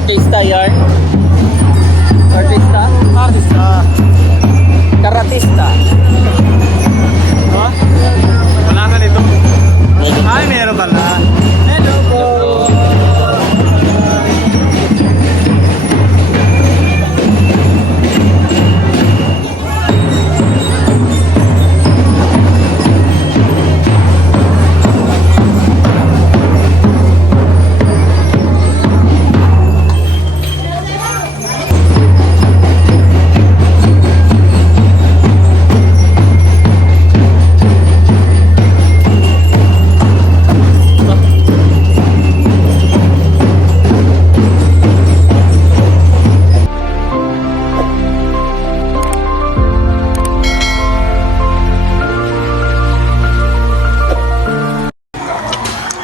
Artista yan? Artista? Artista. Karatista? Ha? Wala na nito. Ay, meron pala. Hello po.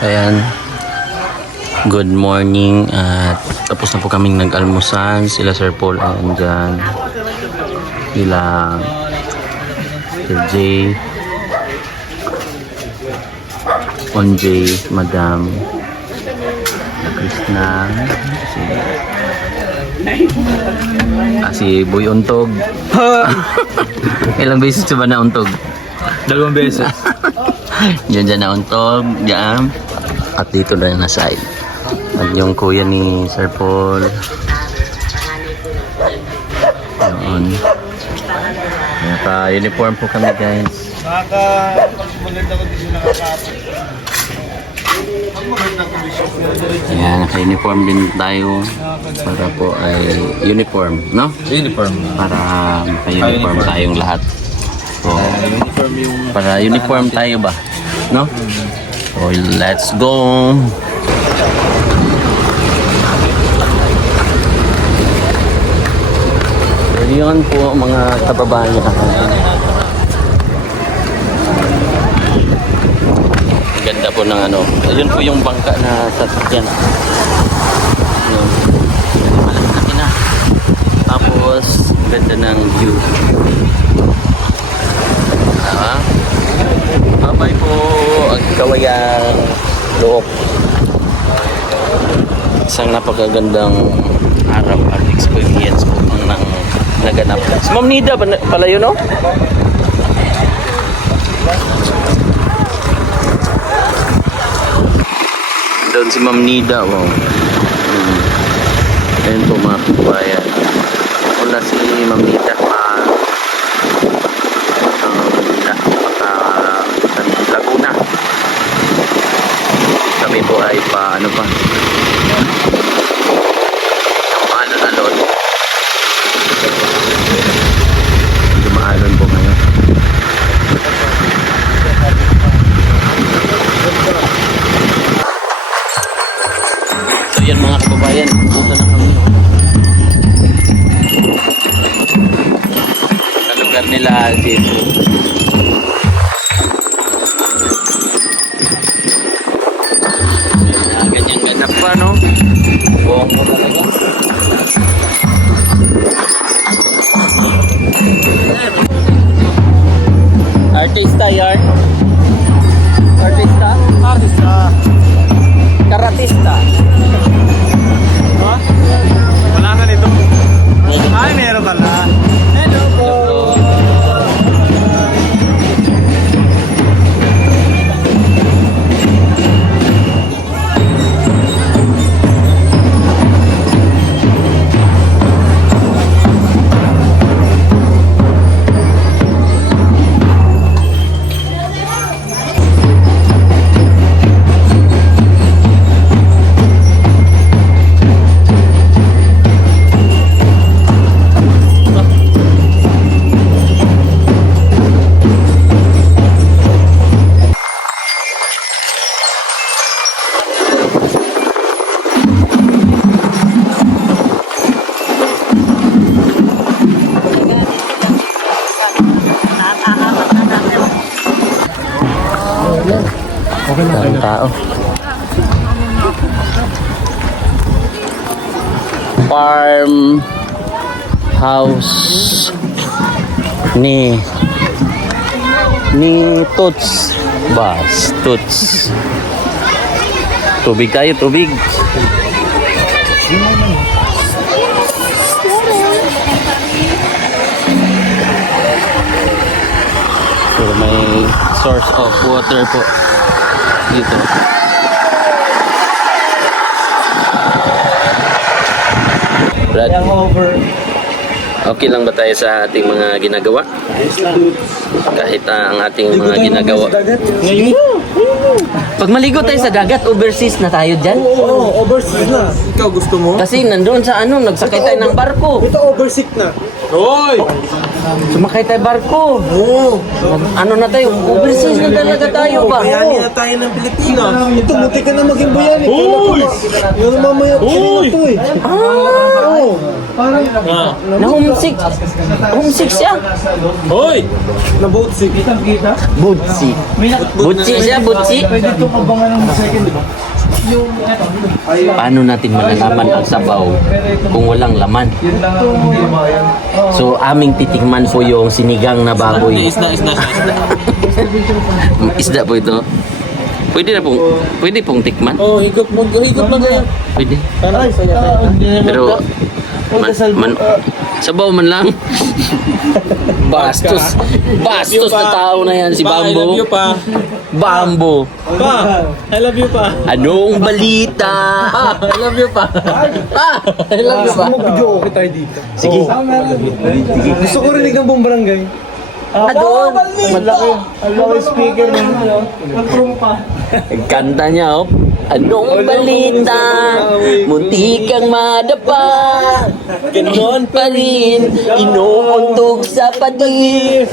Ayan. Good morning at tapos na po kaming nag-almusan. Sila Sir Paul ay andyan. Sila Sir J, On J, Madam Krishna, si Boy Untog. Ilang beses ba na untog? 2 beses. Diyan na untog, diyan. At dito na yung side. At yung kuya ni Sir Paul. Yun. Naka-uniform po kami, guys. Maganda ko din sila nakakapit. Ayan, naka-uniform din tayo. Para po ay uniform, no? Uniform. Para maka-uniform tayong lahat. So, Uniform yung... para uniform tayo ba? No? So, let's go! So, yun po mga kababayan. Ang ganda po ng ano. Ayun po yung bangka na sasakyan. Yun. Malaki na. Tapos, ganda ng view. Bye po ang Kawayang Loob. Isang napakagandang araw at experience po ang naganap. Si Ma'am Nida pala yun, no? Doon si Ma'am Nida, wow. Ayun po mga kabayan. Wala si Ma'am Nida. Laguna. Kami po ay pa ano pa? Maalon-alon. Maalon po ngayon. So yan mga kababayan, punta na kami. Sa lugar nila dito. Ganap pa, no? Buong mo talaga. Artista yan? Artista? Artista. Karatista? Ha? Wala na nito. Ay, meron pala. Hello po. Daming tao. Farm house ni Toots. Bas, Toots. Tubig tayo, tubig. So may source of water po dito. Brad, okay lang ba tayo sa ating mga ginagawa? Kahit ang ating mga ginagawa. Pag maligo tayo sa dagat, overseas na tayo dyan. Oo, overseas na. Ikaw gusto mo? Kasi nandun sa ano, nagsakay tayo ng barko. Ito overseas na. Hoy! Sumakay tayo barko. Oo. Ano na tayo, overseas na talaga tayo ba? Bayani na tayo ng Pilipinas. Ito, buti ka na maging bayani. Uy! Yung mamaya kanina to eh. Oo. Parang Na homesick. Homesick siya. Hoy! Na-boat sick. Butsi. Butsi siya, butsi. Pwede itong abangan ng second, di ba? Paano natin malalaman ang sabaw kung walang laman? So, aming titikman po yung sinigang na baboy. Isda. Isda po ito. Pwede pong tikman. Oh, higop lang kayo. Pwede. Ay, saya. Pero, sabaw man lang. Bastos na tao na yan si I love Bambo. you pa. Bambo. Pa, I love you pa. Anong balita? I love you pa. I love you pa. Video okay tayo dito. Sige. Gusto ko rinig ng buong barangay. Doon. Ang laki speaker ng mag-room pa. Kanta niya, oh. Anong balita? Munti kang madapa. Ganon pa rin. Inuuntog sa pader.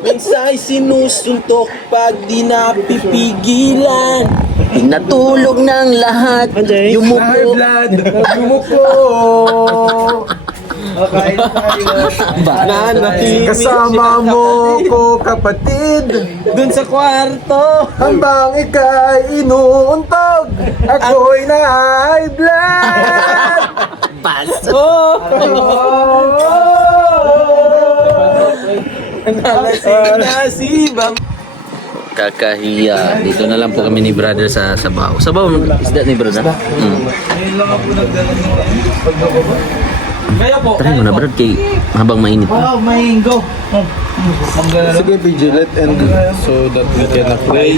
Minsa'y sinusuntok pag di napipigilan. Pinatulog ng lahat. Yumuko. Yumuko. Kasama mo ko kapatid dun sa kwarto hambang ika'y inuuntog ako'y na high blood. Paso. Nasibang Kakahiya. Dito na lang po kami ni brother sa Sabaw. Sabaw, isda ni brother? kaya po. Try mo na brad kay habang mainit. Oh, mango. Sige, vigilant and so that we can pray.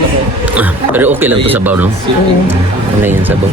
Pero okay lang to sabaw, no? Ano yan sabaw?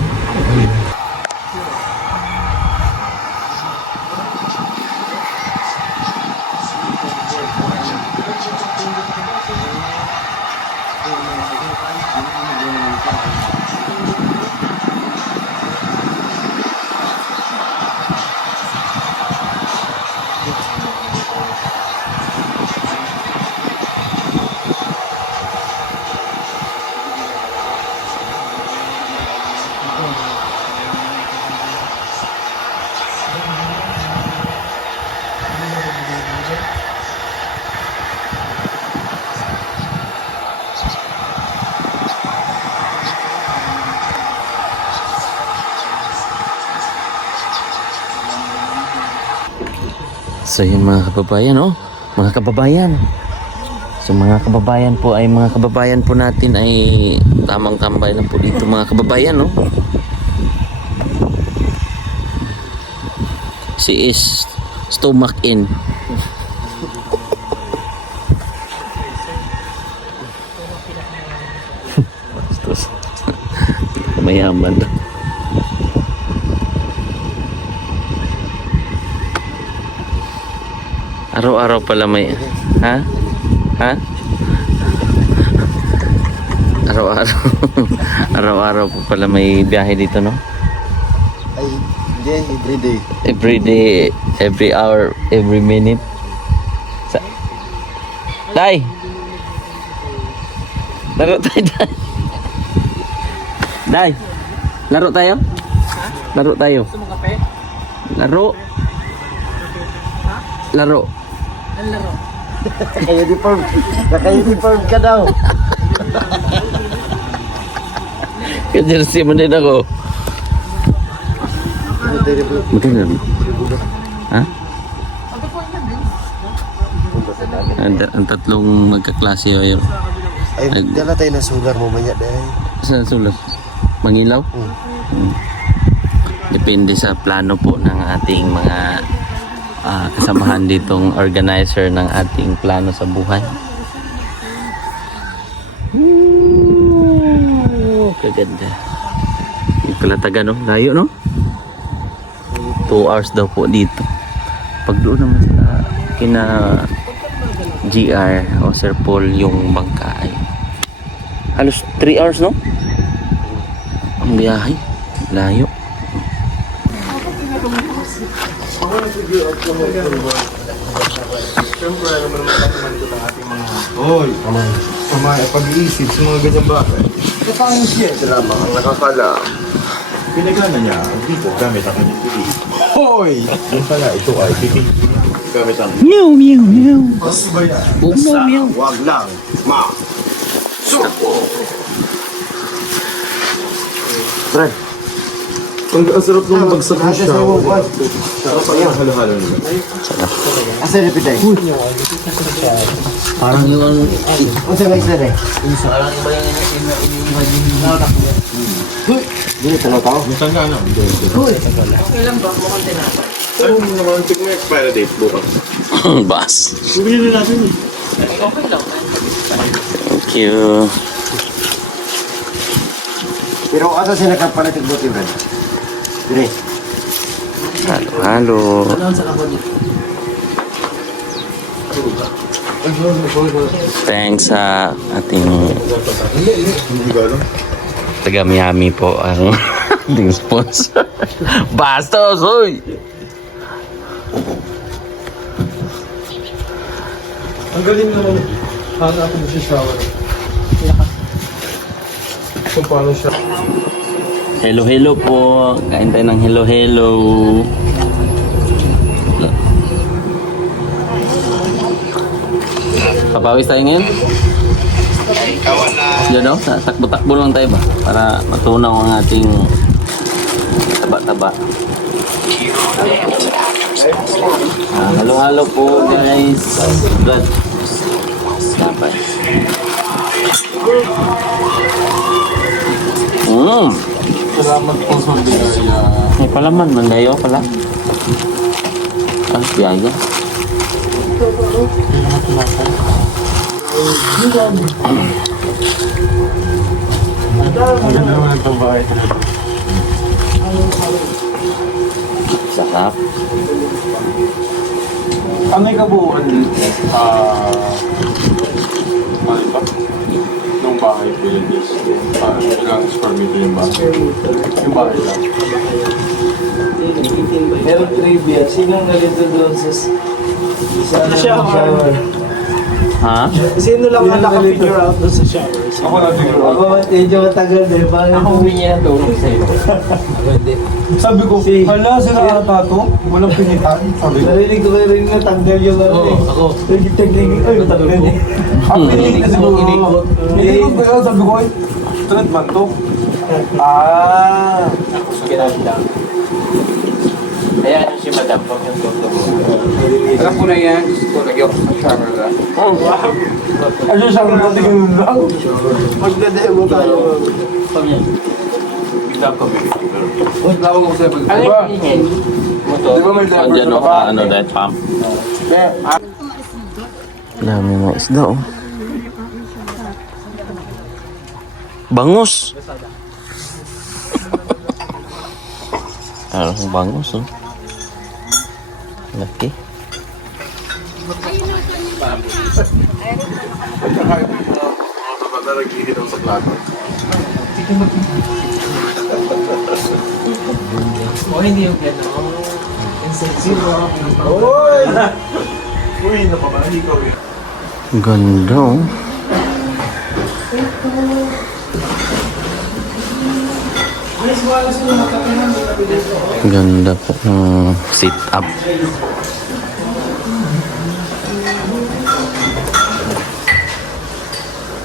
So yun mga kababayan, oh. Mga kababayan. So mga kababayan po ay mga kababayan po natin ay tamang tambay lang po dito mga kababayan, no? She is stomach in. Mayaman. Araw-araw pala may... Ha? Ha? Araw-araw. Araw-araw po pala may biyahe dito, no? Ay, hindi, every day. Every day, every hour, every minute. Day! Laro tayo, Day. Day! Laro tayo? Laro tayo. Gusto mo kape? Laro. Laro. Ang laro. Naka-uniform ka daw. Ka-jersey mo din ako. Magkano na? Ha? Ang tatlong magkaklase yun. Ay, dala tayo na sugar mo manya dahil. Saan sulat? Mangilaw? depende sa plano po ng ating mga kasamahan ditong organizer ng ating plano sa buhay. Kaganda. Yung Kalatagan, no? Layo, no? 2 hours daw po dito. Pag doon naman sa kina GR o Sir Paul yung bangka ay halos 3 hours, no? Ang biyahe. Layo. Siyempre, alam mo naman ito ng ating mga... Hoy, pag-iisip sa mga ganyan bagay. Kapangit lamang ang nakakala. Pinagana niya dito gamit ang kanyang bibig. Hoy! Yung pala, ito ay bibig gamit ang... Meow, meow, meow. Basta ba yan? Meow, meow. Wag lang. Ma! Suko! Brad, ang sarap ng bagsak mo siya. Sarap ang halo-halo nila. Asa na pitay? Parang yung Unsa ba isa rin? parang iba yung Dili tanaw tao. Minsan nga na. Hoy, Ano naman tignan mo expire date bukas? bus. Bibili na natin. Thank you. pero asa sila kapalit og buti Brad? Dire. Halo. Thanks sa ating Hindi ba alam? taga Miami po ang ating sponsor. Bastos, hoy! Ang galing naman. Hanap ako sa shower. Kung paano siya. Hello, hello po. Kain tayo ng hello, hello. Papawis tayo ngayon? Diyan o, takbo-takbo lang tayo ba? Para matunaw ang ating taba-taba. Halo-halo po guys. Brad. Dapat. Salamat po sa biyaya. May palaman, mandayo pala. Ang biyaya. Maganda naman itong bahay. Sarap. Ang may kabuuan ano ba? Nung bahay po yun is ilang square meter yung bahay. Yung bahay lang. Meron trivia. Sinong nalito doon sa shower? Ha? Sino lang ang naka-figure out doon sa shower? Ako na figure out. Ako, medyo matagal din. Ako humingi ng tulong sa'yo. Sabi ko, hala, sila ata to? Walang pinitan. Sabi ko. Narinig ko kayo rin natanggal yung ano eh. Ako. Nagitagling. Ay, matagal eh. Ang pinig na siguro. Inikot. Inikot ko yun. Sabi ko, ay, trend man to. Ako sa ginagawa. Kaya ano si Madam, pag yung toto mo. Alam ko na yan. Gusto ko lagi ako sa shower na. Ano siya kung pati ganun lang? Magdadaya mo tayo. Bigla ko bibigyan. Wala ko sa'yo mag- Ano Diba? yung ingay? Di ba may driver Andyan ka o, ba? ano dahil pump. Kaya, Dami mga isda oh. Bangus. Ano bangus oh. Laki. pagkakain mo mga baba na naghihilaw sa plato. O hindi yung gano'n. Insensitive. Oy! Uy, napamali ko eh. Ganda oh. Ganda po ng sit up.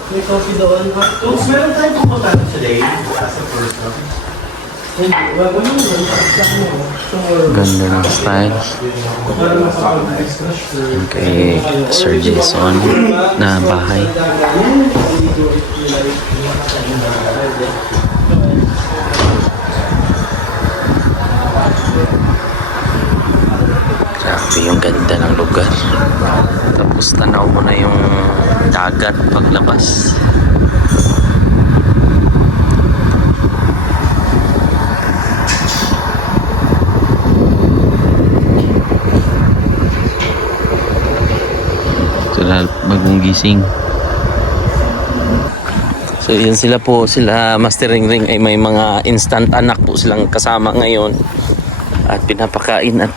May coffee doon. Kung meron tayong pupunta today, sa first one. Hindi, wala mo yun. Ganda ng style. Kay Sir Jason na bahay. Ang ganda ng lugar. Tapos tanaw mo na yung dagat paglabas. Sila bagong gising. So yan sila po, sila Master Ring ay may mga instant anak po silang kasama ngayon. At pinapakain at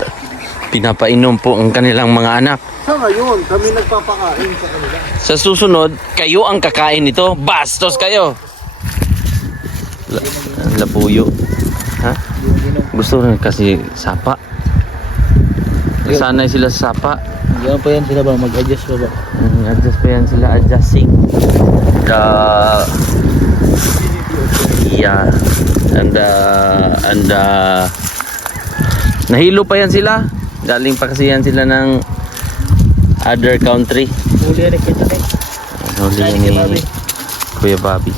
pinapainom po ang kanilang mga anak. Sa ngayon, kami nagpapakain sa kanila. Sa susunod, kayo ang kakain nito. Bastos kayo! Labuyo. Ha? Gusto rin kasi sapa. Sanay sila sa sapa. Diyan pa yan sila ba? Mag-adjust pa ba? Adjust pa yan sila, adjusting. Yeah. And nahilo pa yan sila. Galing pa kasi yan sila ng other country. Huli rin kita eh. Huli ni Kuya Bobby.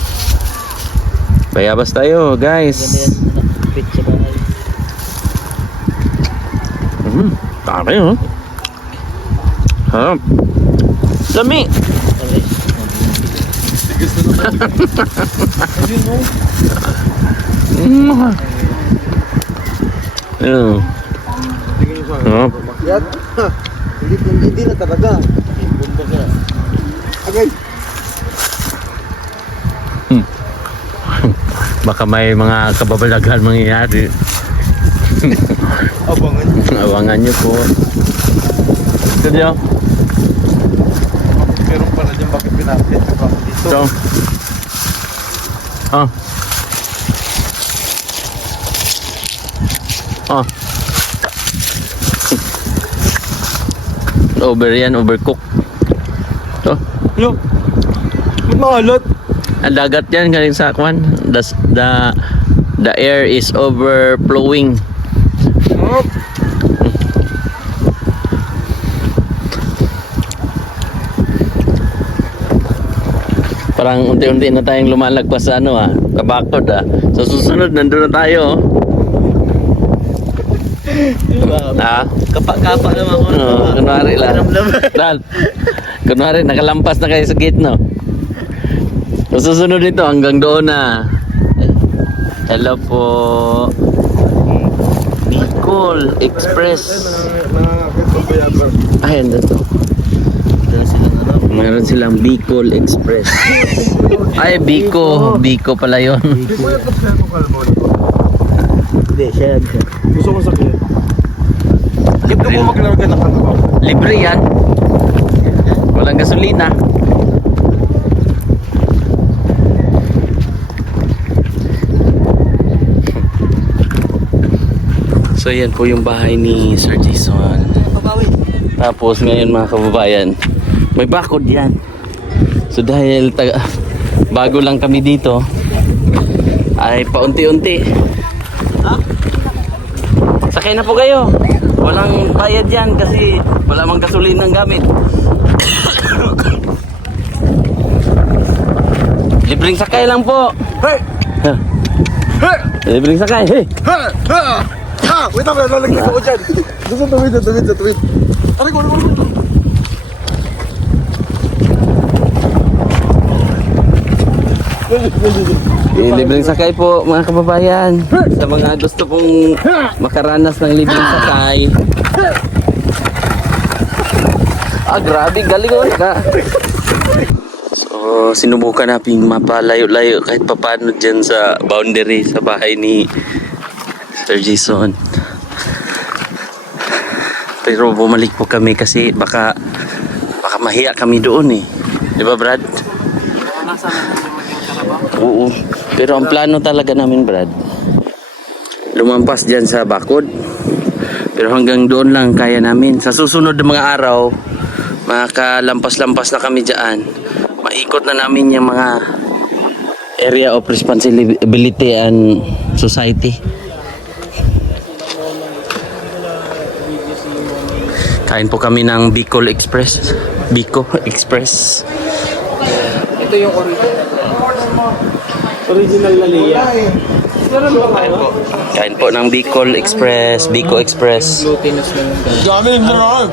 Bayabas tayo, guys. Pit sa bahay. Tama yun. Harap. Dami. Ayun. Harap. Yan. Hindi na talaga. Agay. Baka may mga kababalaghan mangyayari. Abangan. Awangan nyo po. Ito nyo. Meron pala dyan bakit pinakit. Bakit dito? Ito. Ah. Ah. Over yan, overcook. Ito. Yo. May maalat. Ang dagat yan galing sa kwan. The air is overflowing. Oh. Parang unti-unti na tayong lumalagpas sa ano kabakod Sa susunod nandun na tayo. Kapa-kapa naman ako. Kunwari lang. Kunwari nakalampas na kayo sa gate, no? Sa susunod nito hanggang doon na. Hello po. Bicol Express. Ay, ano to? Meron silang Bicol Express. Ay, Bico. Bico pala yun. Hindi, siya yan. Gusto ko sakit. Dito ko maglarga ng kalabaw. Libre yan. Walang gasolina. So yan po yung bahay ni Sir Jason. Tapos ngayon mga kababayan, may bakod yan. So dahil bago lang kami dito, ay paunti-unti. Sakay na po kayo. Walang bayad yan kasi wala mang gasolina ng gamit. Libreng sakay lang po. Hey! Libreng sakay. Hey! Ha! Ha! Ha! Wait lang, lalagyan ko dyan. Gusto tuwid. Aray ko. Libreng sakay po mga kababayan. Sa mga gusto pong makaranas ng libreng sakay. Grabe, galing ka. So, sinubukan natin mapalayo-layo kahit papano dyan sa boundary sa bahay ni Sir Jason. Pero bumalik po kami kasi baka mahiya kami doon eh. Di ba, Brad? Oo. Pero ang plano talaga namin, Brad, lumampas dyan sa bakod. Pero hanggang doon lang kaya namin. Sa susunod na mga araw, makalampas-lampas na kami dyan. Maikot na namin yung mga area of responsibility and society. Kain po kami ng Bicol Express. Bico Express. Ito yung original na Liya. Kain po ng Bicol Express, Bicol Express. Glutinous na yung dahon.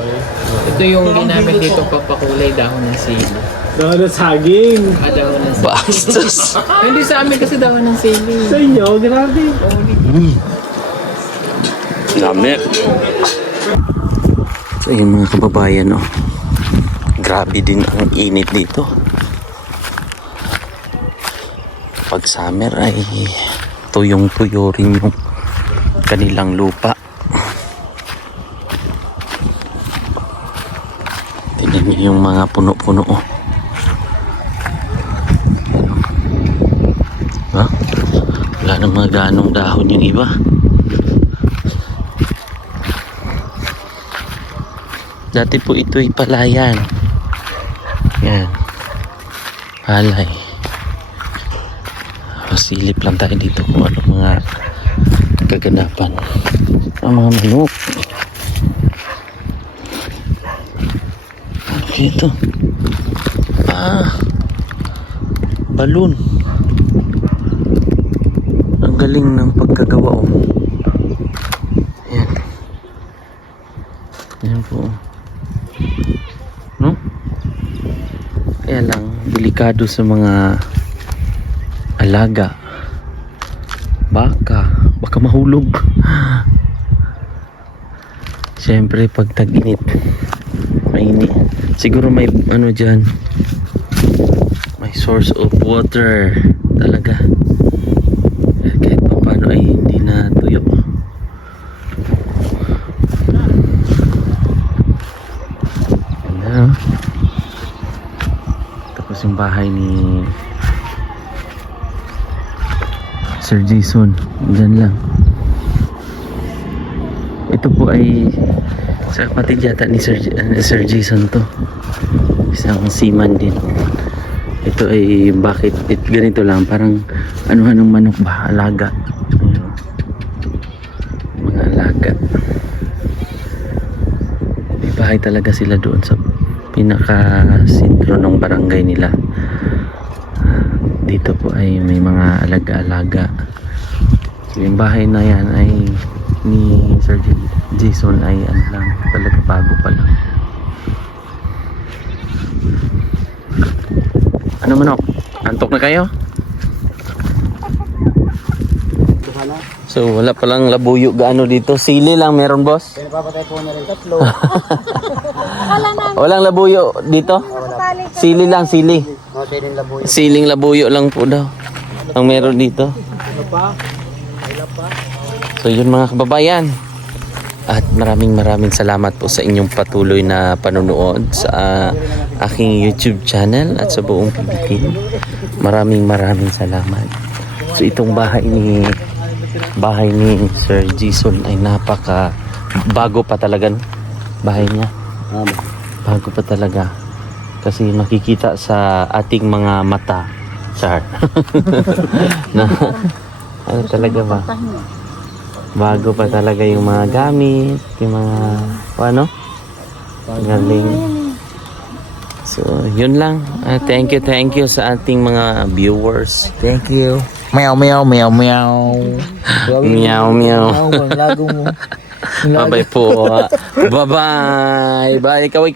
Ito yung ginamit dito papakulay dahon ng sili. Dahon ng saging. Dahon ng sili. Bastos. Hindi sa amin kasi dahon ng sili. Sa inyo, grabe. Dami. So yun mga kababayan, no. Grabe din ang init dito. Pag summer ay tuyong-tuyo rin yung kanilang lupa. Tingnan niyo yung mga puno-puno. Oh. Ha? Wala na mga ganong dahon yung iba. Dati po ito'y palayan. Yan. Palay. Silip lang tayo dito kung ano mga kaganapan. Ang mga manok. Okay ito. Balloon. Ang galing ng pagkagawa. Oh. Yan. Yan po. No? Kaya lang, delikado sa mga alaga. Baka mahulog. Siyempre pag tag-init, mainit. Siguro may ano dyan, may source of water talaga. Kahit pa paano ay hindi na tuyo. Ano? Tapos yung bahay ni Sir Jason, dyan lang. Ito po ay sa kapatid yata ni Sir Jason to. Isang seaman din. Ito ay bakit ganito lang, parang ano-anong manok ba, alaga. Ayan. Mga alaga. May bahay talaga sila doon sa pinaka-sentro ng barangay nila. Dito po ay may mga alaga-alaga. So yung bahay na yan ay ni Sir Jason ay ano lang, talaga bago pa lang. Ano manok? Antok na kayo? So wala palang labuyo gaano dito. Sili lang meron, boss? Pinapapatay po na rin tatlo. Walang labuyo dito? Sili lang, sili. Siling labuyo. Siling labuyo lang po daw ang meron dito. So yun mga kababayan, at maraming salamat po sa inyong patuloy na panonood sa aking YouTube channel at sa buong Pilipino. Maraming salamat. So itong bahay ni Sir Jason ay napaka bago pa talaga, no? Bahay niya bago pa talaga. Kasi makikita sa ating mga mata, Char. Na, ano talaga ba? Bago pa talaga yung mga gamit, yung mga, ano? Galing. So, yun lang. Thank you sa ating mga viewers. Thank you. Meow, meow, meow, meow. Meow, meow. Ang lago mo. Bye-bye po. Bye-bye. Bye. Kaway.